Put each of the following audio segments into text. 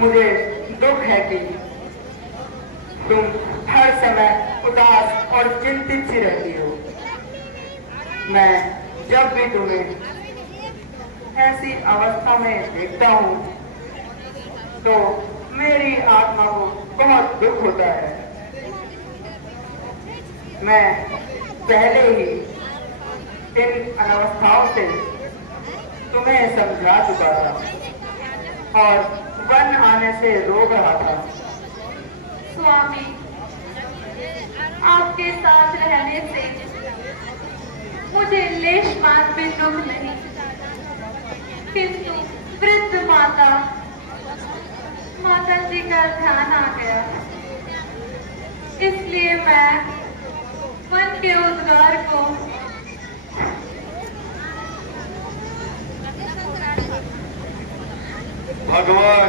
मुझे दुख है कि तुम हर समय उदास और चिंतित सी रहती हो। मैं जब भी तुम्हें ऐसी अवस्था में देखता हूँ तो मेरी आत्मा को बहुत दुख होता है। मैं पहले ही इन अवस्थाओं से तुम्हें समझा चुका था और वन आने से रोक रहा था। स्वामी, आपके साथ रहने से मुझे लेश मात्र भी दुख नहीं, किंतु वृद्ध माता जी का ध्यान आ गया। इसलिए मैं मन के उद्गार को भगवान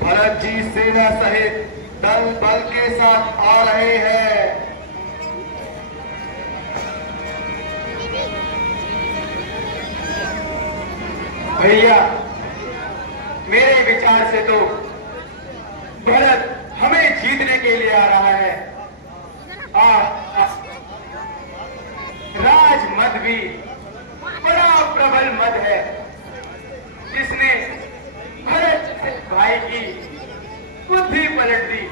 भरत जी सेना सहित दल बल के साथ आ रहे हैं। भैया, मेरे विचार से तो भरत हमें जीतने के लिए आ रहा है। राजमद भी बड़ा प्रबल मद है जिसने भरत भाई की बुद्धि पलट दी।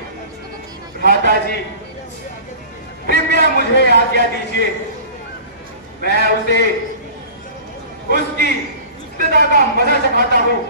भ्राता जी, कृपया मुझे आज्ञा दीजिए, मैं उसे उसकी सदा का मजा चखाता हूँ।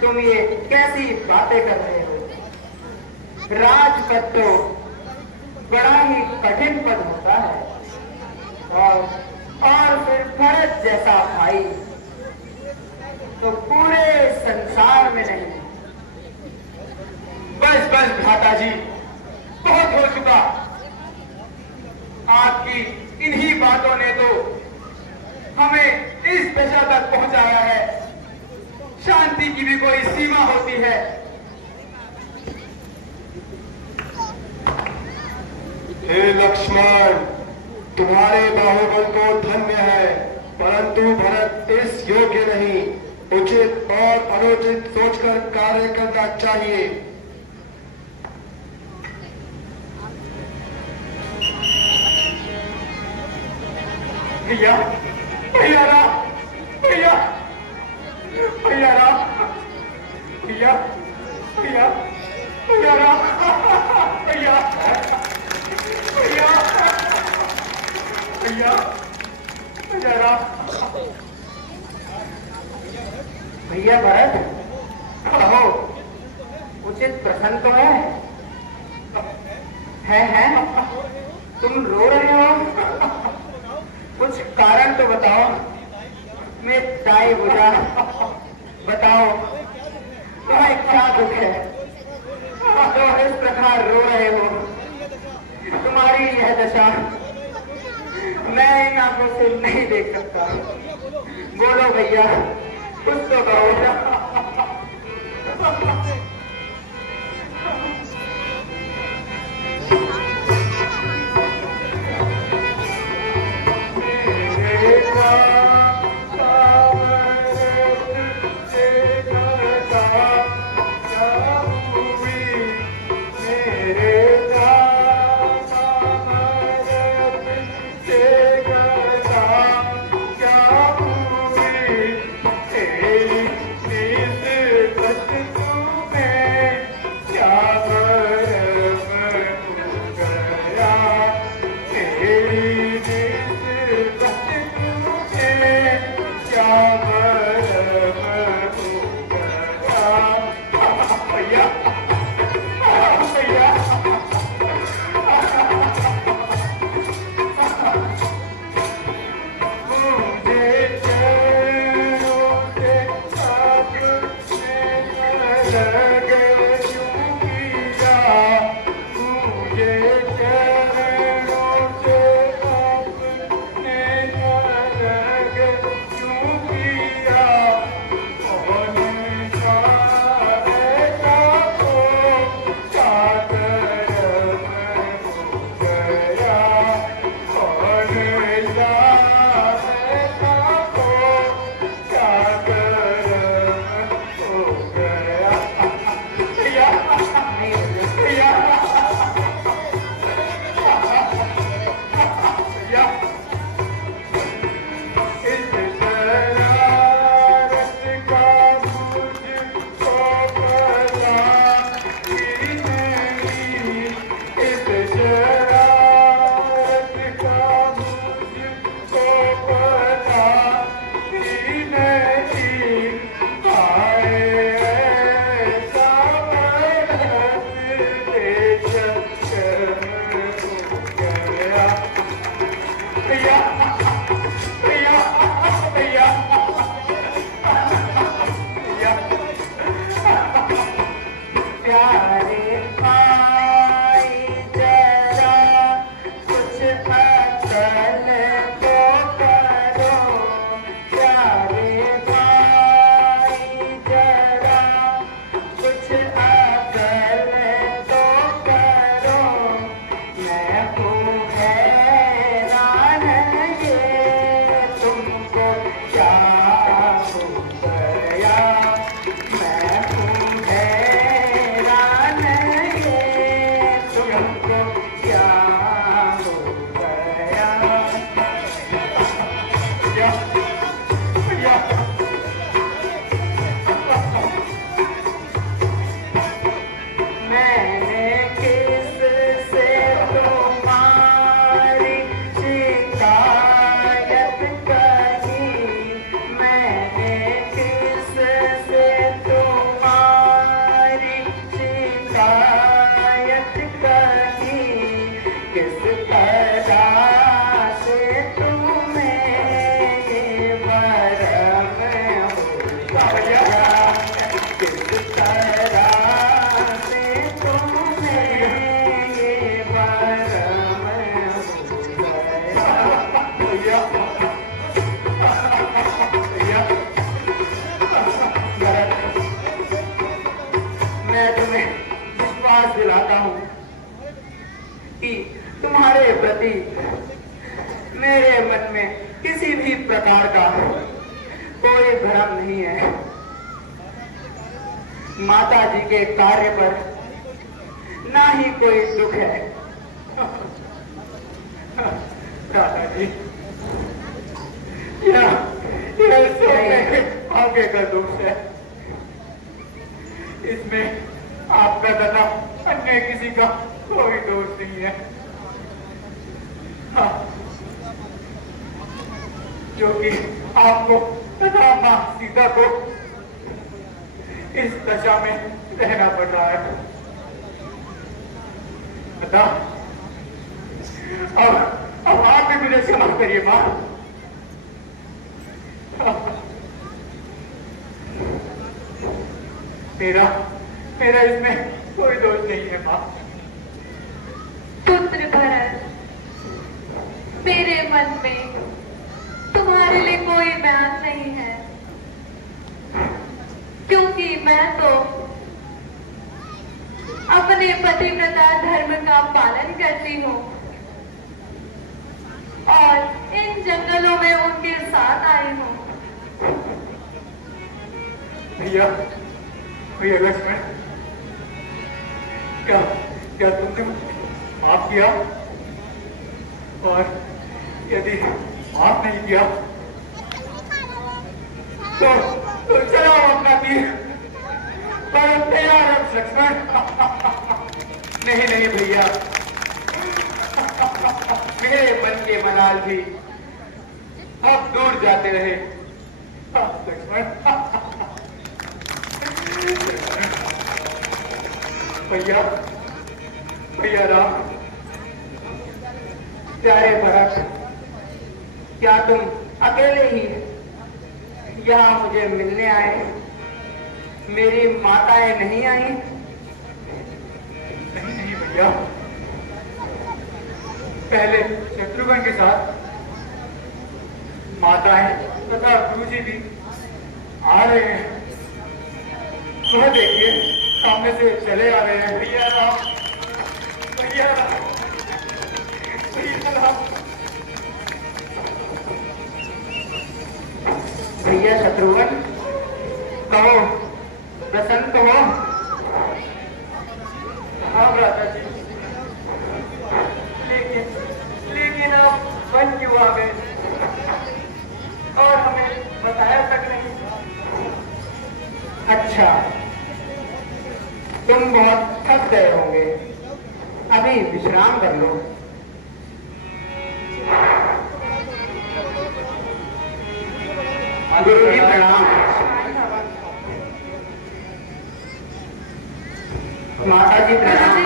तुम ये कैसी बातें कर रहे हो? राजपद तो बड़ा ही कठिन पद होता है और फिर भरत जैसा भाई तो पूरे संसार में नहीं। बस बस भ्राता जी, बहुत हो चुका। आपकी इन्हीं बातों ने तो हमें इस दशा तक पहुंचाया है। शांति की भी कोई सीमा होती है। हे लक्ष्मण, तुम्हारे बाहुबल को धन्य है, परंतु भरत इस योग्य नहीं। उचित और अनुचित सोचकर कार्य करना चाहिए। भैया भैया राम, भैया भैया राम, भैया भैया भैया राम, भैया भैया भैया भैया राम। भैया भरत, कहो उचित प्रसन्न तो है? तुम रो रहे हो? कुछ कारण तो बताओ, मैं ताई बुझा, बताओ तुम्हें क्या दुख है तो इस प्रकार रो रहे हो? तुम्हारी यह दशा मैं इन आंखों से नहीं देख सकता। बोलो भैया, कुछ तो कहो। दिलाता हूं कि तुम्हारे प्रति मेरे मन में किसी भी प्रकार का कोई भ्रम नहीं है। माता जी के कार्य पर ना ही कोई दुख है। दादाजी यह सब मेरे आगे का दोष है। इसमें आपका तथा अन्य किसी का कोई दोष नहीं है। हाँ, जो कि आपको तथा मां सीता को इस दशा में रहना पड़ रहा है। तथा अब आप भी मुझे क्षमा करिए मां। मेरा इसमें कोई दोष नहीं है मां। पुत्र भरत, मेरे मन में तुम्हारे लिए कोई बयान नहीं है, क्योंकि मैं तो अपने पतिव्रता धर्म का पालन करती हूँ और इन जंगलों में उनके साथ आई हूँ। भैया लक्ष्मण, क्या तुमने माफ किया? और यदि माफ नहीं किया तो चलाओ अपना तीर पर तैयार है लक्ष्मण। नहीं भैया, मेरे मन के मलाल भी अब दूर जाते रहे लक्ष्मण। भैया राम, प्यारे भरत, क्या तुम अकेले ही यहाँ मुझे मिलने आए? मेरी माताएं नहीं आई? नहीं भैया, पहले शत्रुघ्न के साथ माताएं तथा गुरुजी भी आ रहे हैं। वह देखिए सामने से चले आ रहे हैं। भैया राम, भैया शत्रुघ्न, कहो प्रसन्न तो हो? हाँ भ्राता जी, लेकिन आप वन क्यों आ गए और हमें बताया तक नहीं? अच्छा, तुम बहुत थक गए होंगे, अभी विश्राम कर लो। गुरुजी प्रणाम। माता जी प्रणाम।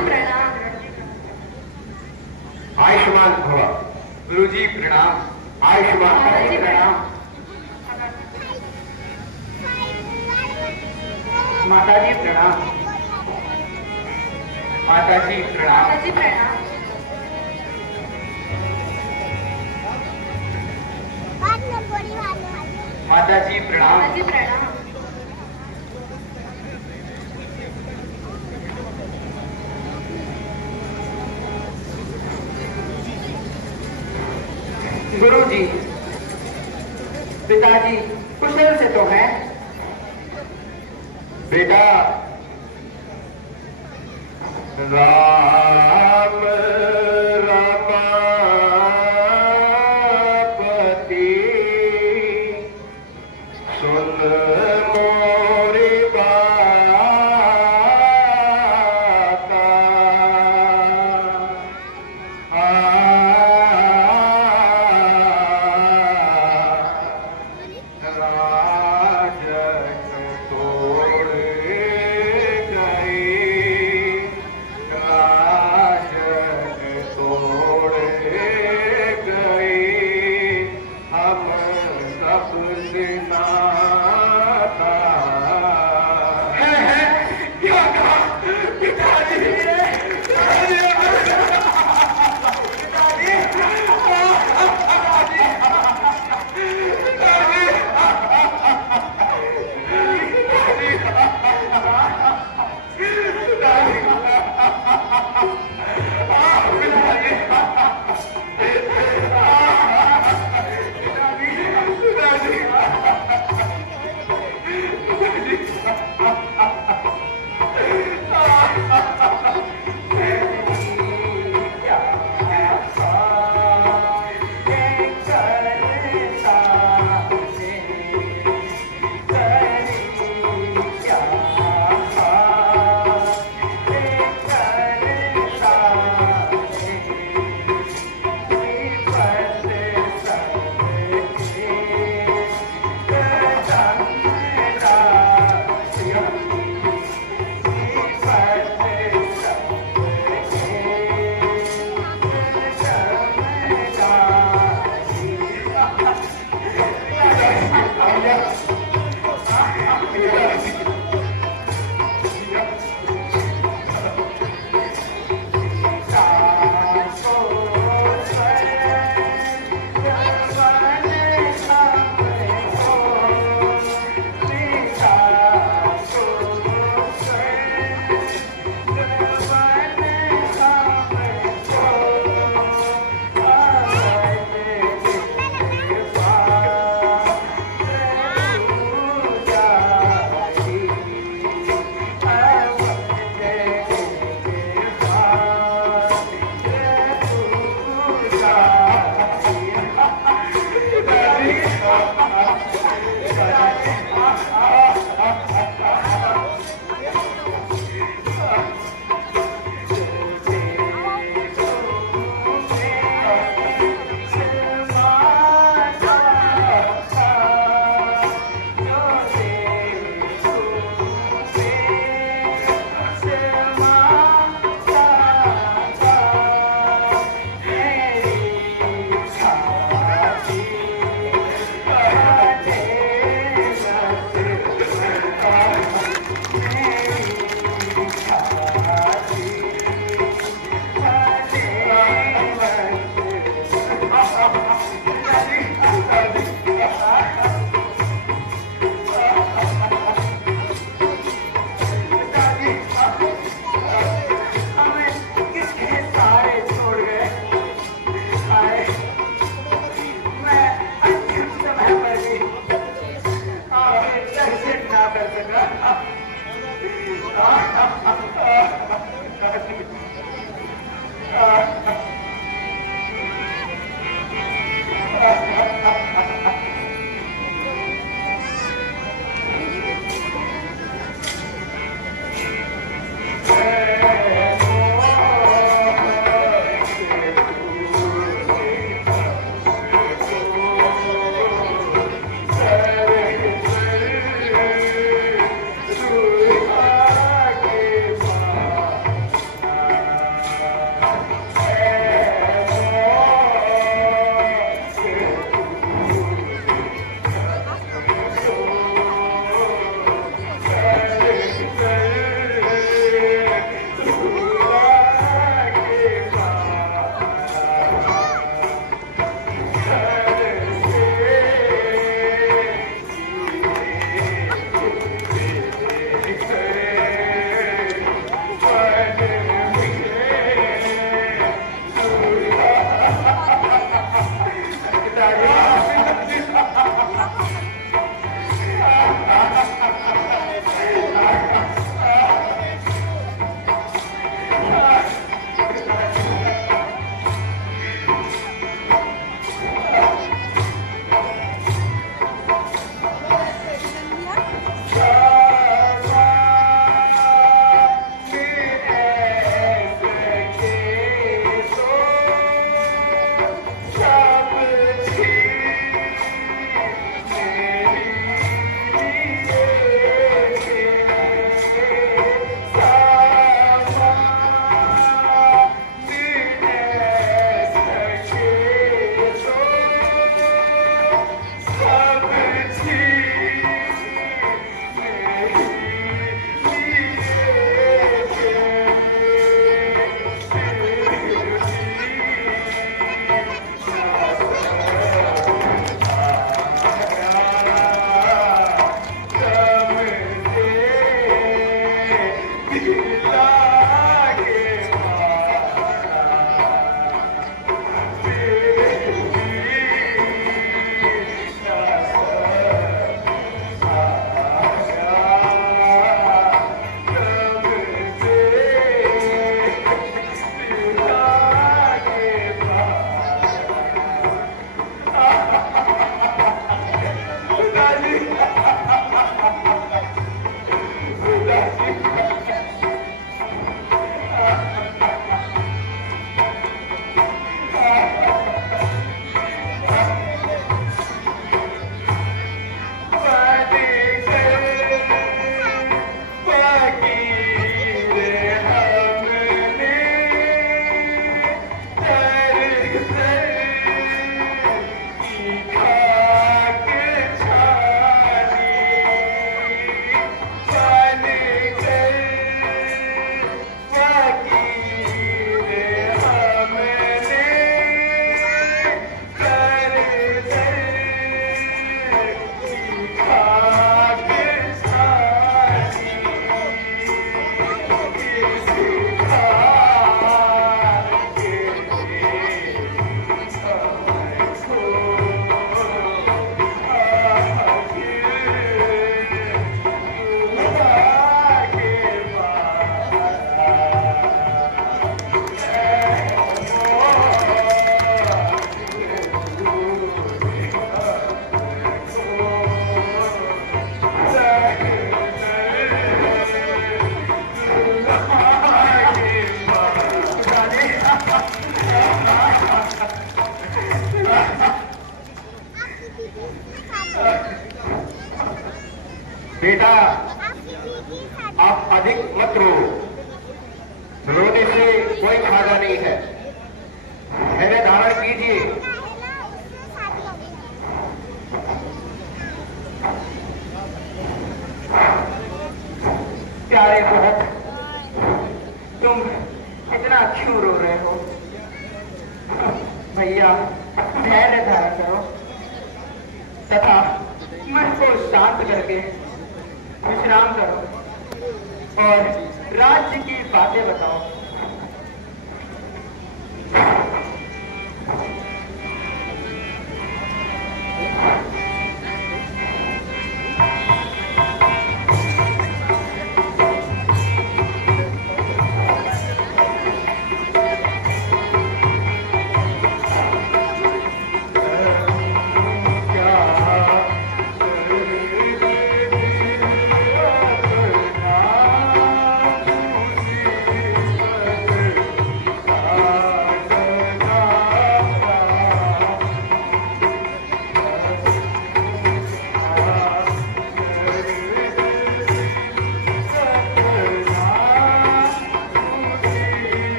आयुष्मान भव। गुरुजी प्रणाम। आयुष्मान प्रणाम। माता जी प्रणाम। माता जी प्रणाम। माता जी प्रणाम। गुरुजी, पिताजी कुशल से तो हैं? बेटा, राम रमापति सुन मोरी बाता, राजन तोड़ गई मेहरबानी है, मेरे धारण कीजिए। प्यारे भरत, तुम इतना क्यों रो रहे हो? भैया धैर्य धारण करो तथा मन को शांत करके विश्राम करो और राज्य की बातें बताओ।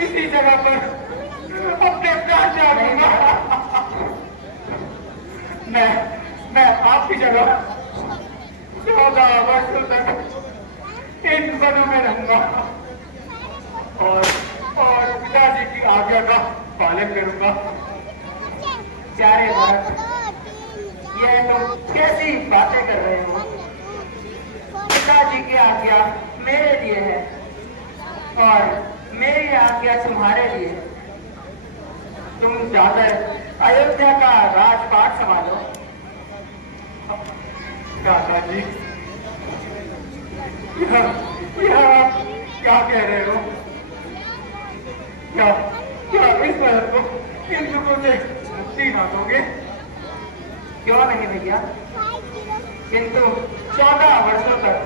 इसी जगह पर अपने प्राण त्याग दूंगा। मैं आपकी जगह 14 वर्षों तक इन वनों में रहूंगा और पिताजी की आज्ञा का पालन करूंगा। प्यारे भरत, यह तो कैसी बातें कर रहे हो? पिताजी की आज्ञा मेरे लिए है और मेरी आज्ञा तुम्हारे लिए। तुम जाकर अयोध्या का राजपाट संभालो। दादाजी, यह आप क्या कह रहे हो? क्या इस बार को इन दुखों से मुक्ति ना दोगे? क्यों नहीं भैया, किंतु 14 वर्षों तक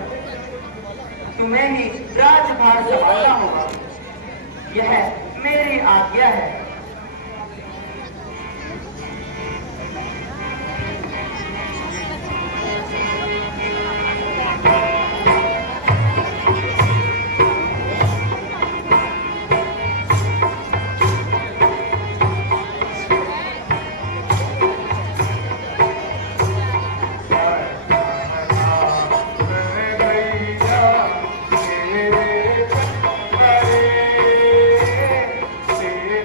तुम्हें ही राजभार संभालना होगा। यह मेरी आज्ञा है।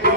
तो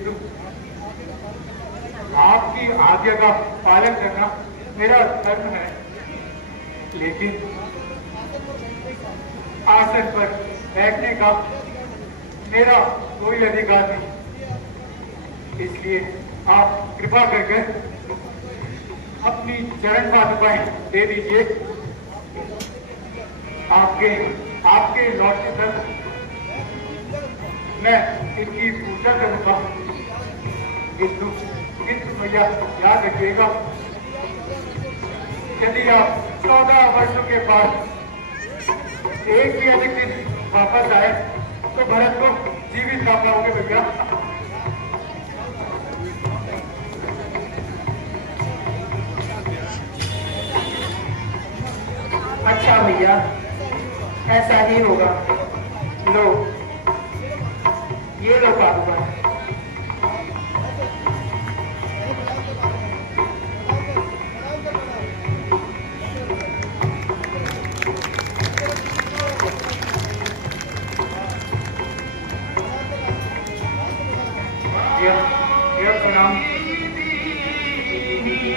किंतु आपकी आज्ञा का पालन करना मेरा धर्म है, लेकिन आसन पर बैठने का मेरा कोई अधिकार नहीं। इसलिए आप कृपा करके अपनी चरण पादुकाएं दे दीजिए। आपके लौटने तक मैं इनकी पूजा करूंगा। किंतु भैया याद रखिएगा, यदि आप 14 वर्षों के बाद एक भी अधिक दिन वापस आए तो भरत को जीवित ला पाओगे भैया। अच्छा भैया, ऐसा ही होगा। लो, ये लो पादुका। यह प्रणाम।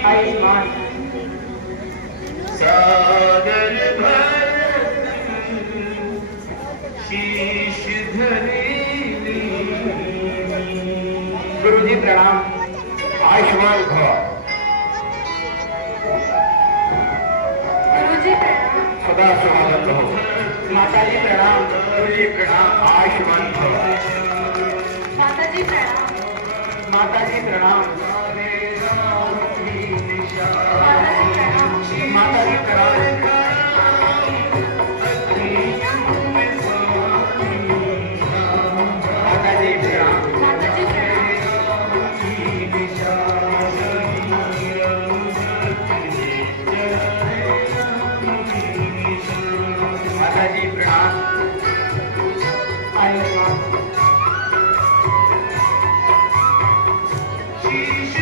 आयुष्मान। सागर भर शीश धरी। गुरुजी प्रणाम। आयुष्मान भव। गुरुजी प्रणाम। सदा सुहागत हो। माताजी प्रणाम। गुरुजी प्रणाम। आयुष्मान भव। माताजी प्रणाम। माताजी प्रणाम। माताजी प्रणाम। माताजी प्रणाम। माताजी प्रणाम। माताजी प्रणाम। माताजी प्रणाम। आयुष्मान। शीश